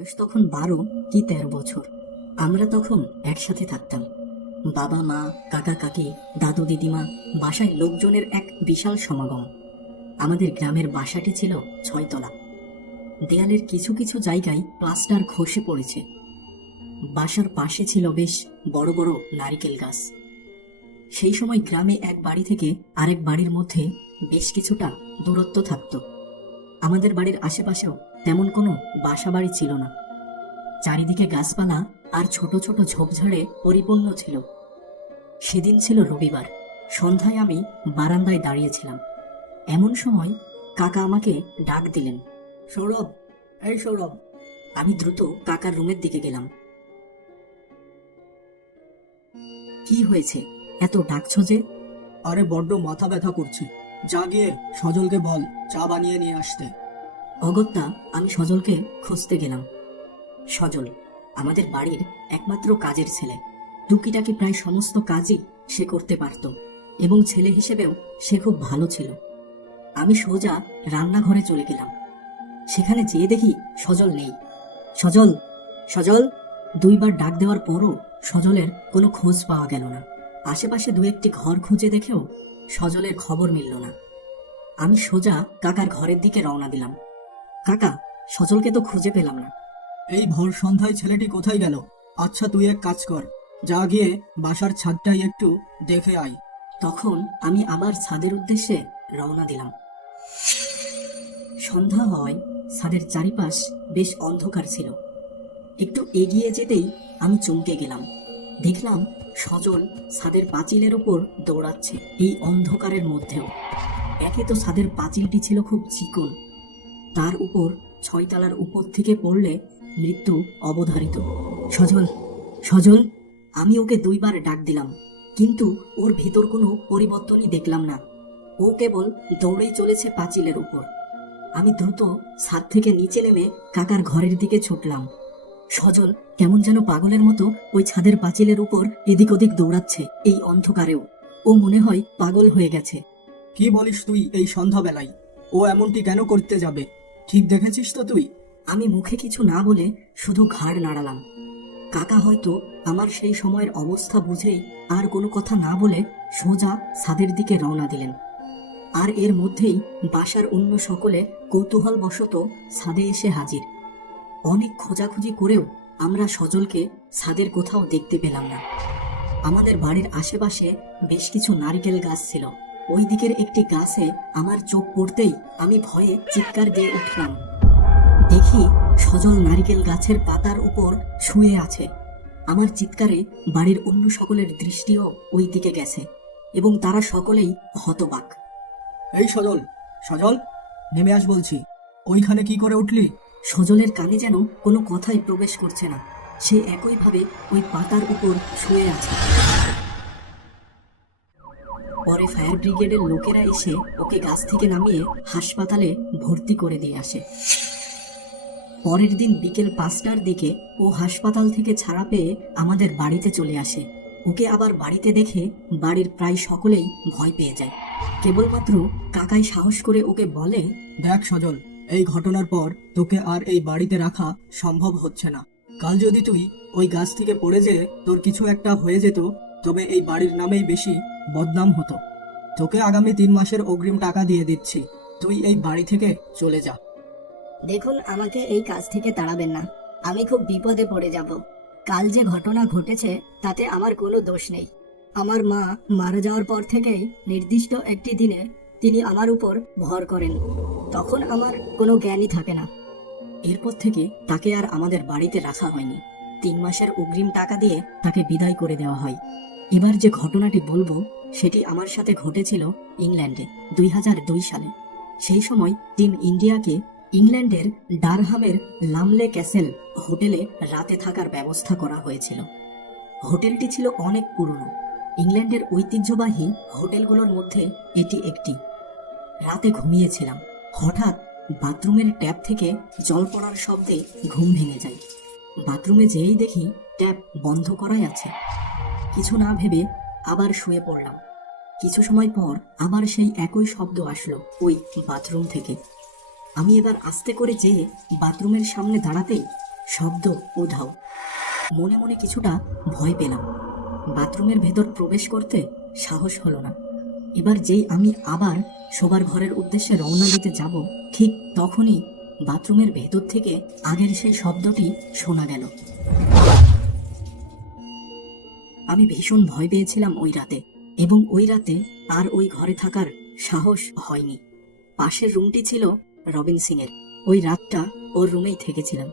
বয়স তখন 12 কি 13 বছর। আমরা তখন একসাথে থাকতাম। বাবা মা, কাকা কাকি, দাদু দিদিমা, বাসায় লোকজনের এক বিশাল সমাগম। আমাদের গ্রামের বাসাটি ছিল 6 তলা। দেয়ালের কিছু কিছু জায়গায় প্লাস্টার খসে পড়েছে। বাসার পাশে ছিল বেশ বড় বড় নারিকেল গাছ। সেই সময় গ্রামে এক বাড়ি থেকে আরেক বাড়ির মধ্যে বেশ কিছুটা দূরত্ব থাকত। আমাদের বাড়ির আশেপাশেও তেমন কোনো বাসা বাড়ি ছিল না। চারিদিকে গাছপালা আর ছোট ছোট ঝোপঝাড়ে পরিপূর্ণ ছিল। সেদিন ছিল রবিবার। সন্ধ্যায় আমি বারান্দায় দাঁড়িয়েছিলাম। এমন সময় কাকা আমাকে ডাক দিলেন, সৌরভ, এই সৌরভ। আমি দ্রুত কাকার রুমের দিকে গেলাম। কি হয়েছে, এত ডাকছো যে? আরে বড্ড মাথা ব্যথা করছে, যা গিয়ে সজলকে বল চা বানিয়ে নিয়ে আসতে। অগত্যা আমি সজলকে খুঁজতে গেলাম। সজল আমাদের বাড়ির একমাত্র কাজের ছেলে। টুকিটাকি প্রায় সমস্ত কাজই সে করতে পারত এবং ছেলে হিসেবেও সে খুব ভালো ছিল। আমি সোজা রান্নাঘরে চলে গেলাম। সেখানে যেয়ে দেখি সজল নেই। সজল, সজল! 2 বার ডাক দেওয়ার পরও সজলের কোনো খোঁজ পাওয়া গেল না। আশেপাশে 2-1টি ঘর খুঁজে দেখেও সজলের খবর মিলল না। আমি সোজা কাকার ঘরের দিকে রওনা দিলাম। কাকা, সজলকে তো খুঁজে পেলাম না। এই ভোর সন্ধ্যায় ছেলেটি কোথায় গেল? আচ্ছা, তুই এক কাজ কর, যা গিয়ে বাসার ছাদটাই একটু দেখে আয়। তখন আমি আবার ছাদের উদ্দেশ্যে রওনা দিলাম। সন্ধ্যা হওয়ায় ছাদের চারিপাশ বেশ অন্ধকার ছিল। একটু এগিয়ে যেতেই আমি চমকে গেলাম। দেখলাম সজল ছাদের পাঁচিলের উপর দৌড়াচ্ছে এই অন্ধকারের মধ্যেও। একে তো ছাদের পাঁচিলটি ছিল খুব চিকন, তার উপর 6 তলার উপর থেকে পড়লে মৃত্যু অবধারিত। সজল, সজল! আমি ওকে 2 বার ডাক দিলাম, কিন্তু ওর ভিতর কোনো পরিবর্তনই দেখলাম না। ও কেবল দৌড়েই চলেছে পাঁচিলের উপর। আমি দ্রুত ছাদ থেকে নিচে নেমে কাকার ঘরের দিকে ছুটলাম। সজল কেমন যেন পাগলের মতো ওই ছাদের পাঁচিলের উপর এদিক ওদিক দৌড়াচ্ছে এই অন্ধকারেও। ও মনে হয় পাগল হয়ে গেছে। কি বলিস তুই এই সন্ধ্যাবেলায়? ও এমনটি কেন করতে যাবে? ঠিক দেখেছিস তো তুই? আমি মুখে কিছু না বলে শুধু ঘাড় নাড়ালাম। কাকা হয়তো আমার সেই সময়ের অবস্থা বুঝেই আর কোনো কথা না বলে সোজা ছাদের দিকে রওনা দিলেন। আর এর মধ্যেই বাসার অন্য সকলে কৌতূহলবশত ছাদে এসে হাজির। অনেক খোঁজাখুঁজি করেও আমরা সজলকে ছাদের কোথাও দেখতে পেলাম না। আমাদের বাড়ির আশেপাশে বেশ কিছু নারকেল গাছ ছিল। ওই দিকের একটি গাছে আমার চোখ পড়তেই আমি ভয়ে চিৎকার দিয়ে উঠলাম। দেখি সজল নারকেল গাছের পাতার উপর শুয়ে আছে। আমার চিৎকারে বাড়ির অন্য সকলের দৃষ্টিও ওই দিকে গেছে এবং তারা সকলেই হতবাক। এই সজল, সজল, নেমে আস বলছি। ওইখানে কি করে উঠলি? সজলের কানে যেন কোনো কথাই প্রবেশ করছে না। সে একইভাবে ওই পাতার উপর শুয়ে আছে। পরে ফায়ার ব্রিগেডের লোকেরা এসে ওকে গাছ থেকে নামিয়ে হাসপাতালে ভর্তি করে দিয়ে আসে। পরের দিন বিকেল 5টার দিকে ও হাসপাতাল থেকে ছাড়া পেয়ে আমাদের বাড়িতে চলে আসে। ওকে আবার বাড়িতে দেখে বাড়ির প্রায় সকলেই ভয় পেয়ে যায়। কেবলমাত্র কাকাই সাহস করে ওকে বলে, দেখ সজল, এই ঘটনার পর তোকে আর এই বাড়িতে রাখা সম্ভব হচ্ছে না। কাল যদি তুই ওই গাছ থেকে পড়ে যেয়ে তোর কিছু একটা হয়ে যেত, তবে এই বাড়ির নামেই বেশি বদনাম হতো। তোকে আগামী 3 মাসের অগ্রিম টাকা দিয়ে দিচ্ছি, তুই এই বাড়ি থেকে চলে যা। দেখুন, আমাকে এই কাজ থেকে তাড়াবেন না। আমি খুব বিপদে পড়ে যাব। কাল যে ঘটনা ঘটেছে তাতে আমার কোনো দোষ নেই। আমার মা মারা যাওয়ার পর থেকেই নির্দিষ্ট একটি দিনে তিনি আমার উপর ভর করেন। তখন আমার কোনো জ্ঞানই থাকে না। এরপর থেকে তাকে আর আমাদের বাড়িতে রাখা হয়নি। 3 মাসের অগ্রিম টাকা দিয়ে তাকে বিদায় করে দেওয়া হয়। এবার যে ঘটনাটি বলবো সেটি আমার সাথে ঘটেছিল ইংল্যান্ডে 2002 সালে। সেই সময় টিম ইন্ডিয়াকে ইংল্যান্ডের ডারহামের লামলে ক্যাসেল হোটেলে রাতে থাকার ব্যবস্থা করা হয়েছিল। হোটেলটি ছিল অনেক পুরনো, ইংল্যান্ডের ঐতিহ্যবাহী হোটেলগুলোর মধ্যে এটি একটি। রাতে ঘুমিয়েছিলাম। হঠাৎ বাথরুমের ট্যাপ থেকে জল পড়ার শব্দে ঘুম ভেঙে যায়। বাথরুমে যেয়েই দেখি ট্যাপ বন্ধ করাই আছে। কিছু না ভেবে আবার শুয়ে পড়লাম। কিছু সময় পর আবার সেই একই শব্দ আসলো ওই বাথরুম থেকে। আমি এবার আস্তে করে যেয়ে বাথরুমের সামনে দাঁড়াতেই শব্দ উধাও। মনে মনে কিছুটা ভয় পেলাম। বাথরুমের ভেতর প্রবেশ করতে সাহস হলো না। এবার যেই আমি আবার শোবার ঘরের উদ্দেশ্যে রওনা দিতে যাব, ঠিক তখনই বাথরুমের ভেতর থেকে আগের সেই শব্দটি শোনা গেল। আমি ভীষণ ভয় পেয়েছিলাম ওই রাতে, এবং ওই রাতে আর ওই ঘরে থাকার সাহস হয়নি। পাশের রুমটি ছিল রবিন সিং এর। ওই রাতটা ওর রুমেই থেকেছিলাম।